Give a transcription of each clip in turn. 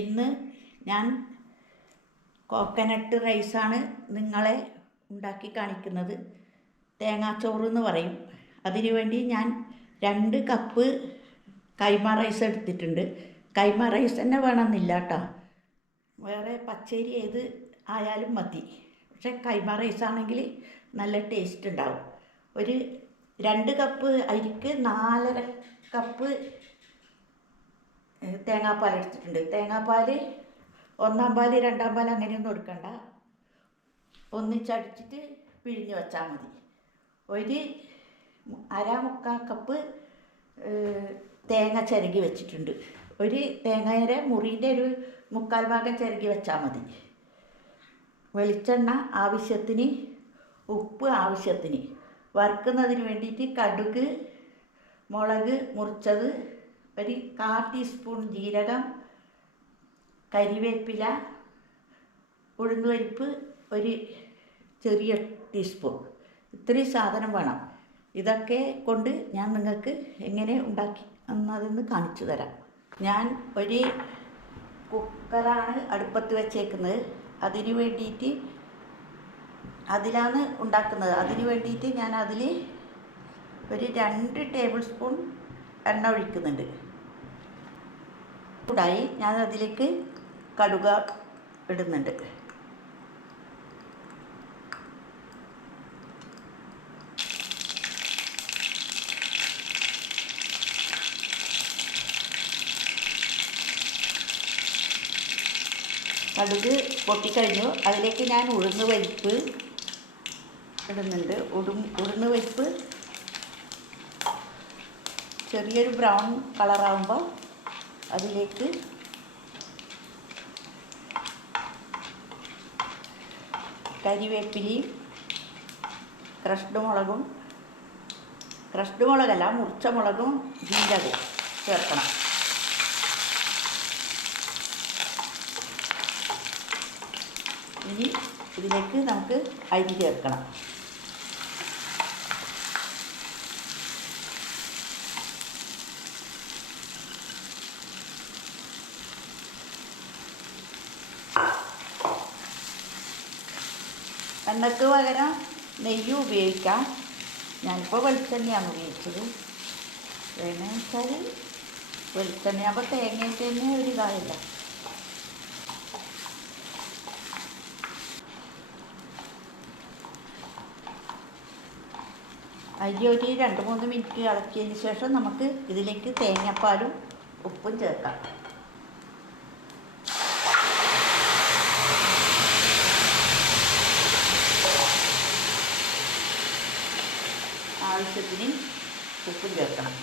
ഇന്ന് ഞാൻ കോക്കനട്ട് റൈസാണ് നിങ്ങളെ ഉണ്ടാക്കി കാണിക്കുന്നത്. തേങ്ങാച്ചോറ് എന്ന് പറയും. അതിനു വേണ്ടി ഞാൻ 2 കപ്പ് കൈമ റൈസ് എടുത്തിട്ടുണ്ട്. കൈമ റൈസ് തന്നെ വേണമെന്നില്ല കേട്ടോ, വേറെ പച്ചരി ഏത് ആയാലും മതി. പക്ഷെ കൈമ റൈസ് ആണെങ്കിൽ നല്ല ടേസ്റ്റ് ഉണ്ടാവും. ഒരു 2 കപ്പ് അരിക്ക് 4.5 കപ്പ് തേങ്ങാപ്പാൽ എടുത്തിട്ടുണ്ട്. തേങ്ങാപ്പാൽ 1-ാം പാൽ 2-ാം പാൽ അങ്ങനെയൊന്നും എടുക്കണ്ട, ഒന്നിച്ചടിച്ചിട്ട് പിഴിഞ്ഞ് വെച്ചാൽ മതി. ഒരു 1/2-മുക്കാൽ കപ്പ് തേങ്ങ ചിരകി വെച്ചിട്ടുണ്ട്. ഒരു തേങ്ങയുടെ മുറിൻ്റെ ഒരു 1/4 ഭാഗം ചിരകി വെച്ചാൽ മതി. വെളിച്ചെണ്ണ ആവശ്യത്തിന്, ഉപ്പ് ആവശ്യത്തിന്. വറുക്കുന്നതിന് വേണ്ടിയിട്ട് കടുക്, മുളക് മുറിച്ചത്, ഒരു 1/4 ടീസ്പൂൺ ജീരകം, കരിവേപ്പില, ഉഴുന്നുപരിപ്പ് ഒരു ചെറിയ ടീസ്പൂൺ. ഇത്രയും സാധനം വേണം. ഇതൊക്കെ കൊണ്ട് ഞാൻ നിങ്ങൾക്ക് എങ്ങനെ ഉണ്ടാക്കി എന്നതെന്ന് കാണിച്ചു തരാം. ഞാൻ ഒരു കുക്കറാണ് അടുപ്പത്ത് വെച്ചേക്കുന്നത്. അതിന് വേണ്ടിയിട്ട് അതിലാണ് ഉണ്ടാക്കുന്നത്. അതിന് വേണ്ടിയിട്ട് ഞാൻ അതിൽ ഒരു 2 ടേബിൾ സ്പൂൺ എണ്ണ ഒഴിക്കുന്നുണ്ട്. ചൂടായി ഞാൻ അതിലേക്ക് കടുക് ഇടുന്നുണ്ട്. കടുക് പൊട്ടിക്കഴിഞ്ഞു. അതിലേക്ക് ഞാൻ ഉഴുന്ന് പരിപ്പ് ഇടുന്നുണ്ട്. ഉഴുന്ന് പരിപ്പ് ചെറിയൊരു ബ്രൗൺ കളറാകുമ്പോൾ അതിലേക്ക് കരിവേപ്പിലയും ക്രഷ്ഡ് മുളകല്ല, മുറിച്ച മുളകും ജീരകവും ചേർക്കണം. ഇനി ഇതിലേക്ക് നമുക്ക് അരി ചേർക്കണം. എണ്ണയ്ക്ക് പകരം നെയ്യ് ഉപയോഗിക്കാം. ഞാനിപ്പോൾ വെളിച്ചെണ്ണയാണ് ഉപയോഗിച്ചത്. വേണമെന്ന് വെച്ചാൽ വെളിച്ചെണ്ണയാകുമ്പോൾ തേങ്ങയിട്ട് തന്നെ ഒരു ഇതായില്ല. അരി ഒരു 2-3 മിനിറ്റ് ഇളക്കിയതിന് ശേഷം നമുക്ക് ഇതിലേക്ക് തേങ്ങാപ്പാലും ഉപ്പും ചേർക്കാം. ആവശ്യത്തിന് ഉപ്പും ചേർക്കണം.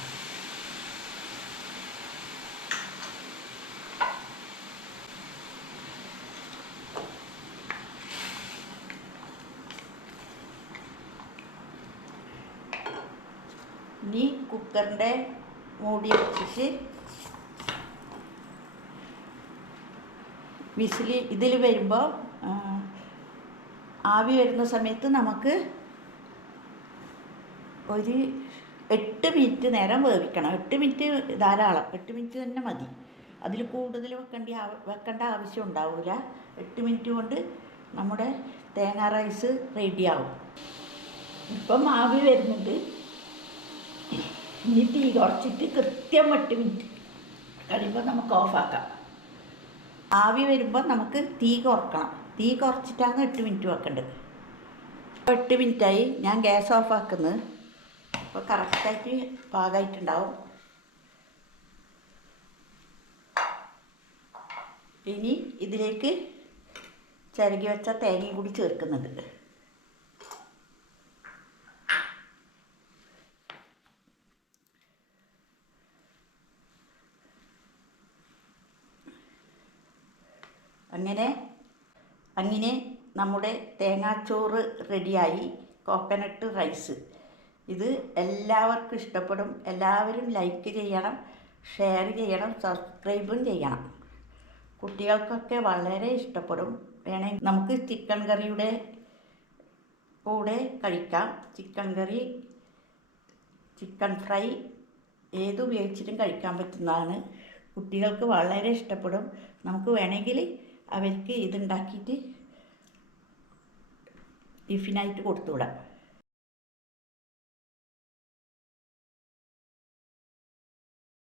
ഇനി കുക്കറിൻ്റെ മൂടി വെച്ചിട്ട് വിസിൽ ഇതിൽ വരുമ്പോൾ ആവി വരുന്ന സമയത്ത് നമുക്ക് ഒരു 8 മിനിറ്റ് നേരം വേവിക്കണം. 8 മിനിറ്റ് ധാരാളം, 8 മിനിറ്റ് തന്നെ മതി. അതിൽ കൂടുതൽ വെക്കേണ്ട ആവശ്യം ഉണ്ടാവില്ല. 8 മിനിറ്റ് കൊണ്ട് നമ്മുടെ തേങ്ങാ റൈസ് റെഡിയാവും. ഇപ്പം ആവി വരുന്നുണ്ട്. ഇനി തീ കുറച്ചിട്ട് കൃത്യം 8 മിനിറ്റ് കഴിയുമ്പോൾ നമുക്ക് ഓഫാക്കാം. ആവി വരുമ്പോൾ നമുക്ക് തീ കുറക്കണം. തീ കുറച്ചിട്ടാണ് 8 മിനിറ്റ് വെക്കേണ്ടത്. 8 മിനിറ്റായി. ഞാൻ ഗ്യാസ് ഓഫാക്കുന്നത്. അപ്പോൾ കറക്റ്റായിട്ട് പാകമായിട്ടുണ്ടാവും. ഇനി ഇതിലേക്ക് ചിരകി വെച്ച തേങ്ങയും കൂടി ചേർക്കുന്നുണ്ട്. അങ്ങനെ നമ്മുടെ തേങ്ങാച്ചോറ് റെഡിയായി. Coconut rice. ഇത് എല്ലാവർക്കും ഇഷ്ടപ്പെടും. എല്ലാവരും ലൈക്ക് ചെയ്യണം, ഷെയർ ചെയ്യണം, സബ്സ്ക്രൈബും ചെയ്യണം. കുട്ടികൾക്കൊക്കെ വളരെ ഇഷ്ടപ്പെടും. വേണമെങ്കിൽ നമുക്ക് ചിക്കൻ കറിയുടെ കൂടെ കഴിക്കാം. ചിക്കൻ കറി, ചിക്കൻ ഫ്രൈ ഏതുപയോഗിച്ചിട്ടും കഴിക്കാൻ പറ്റുന്നതാണ്. കുട്ടികൾക്ക് വളരെ ഇഷ്ടപ്പെടും. നമുക്ക് വേണമെങ്കിൽ അവർക്ക് ഇതുണ്ടാക്കിയിട്ട് ടിഫിനായിട്ട് കൊടുത്തുവിടാം.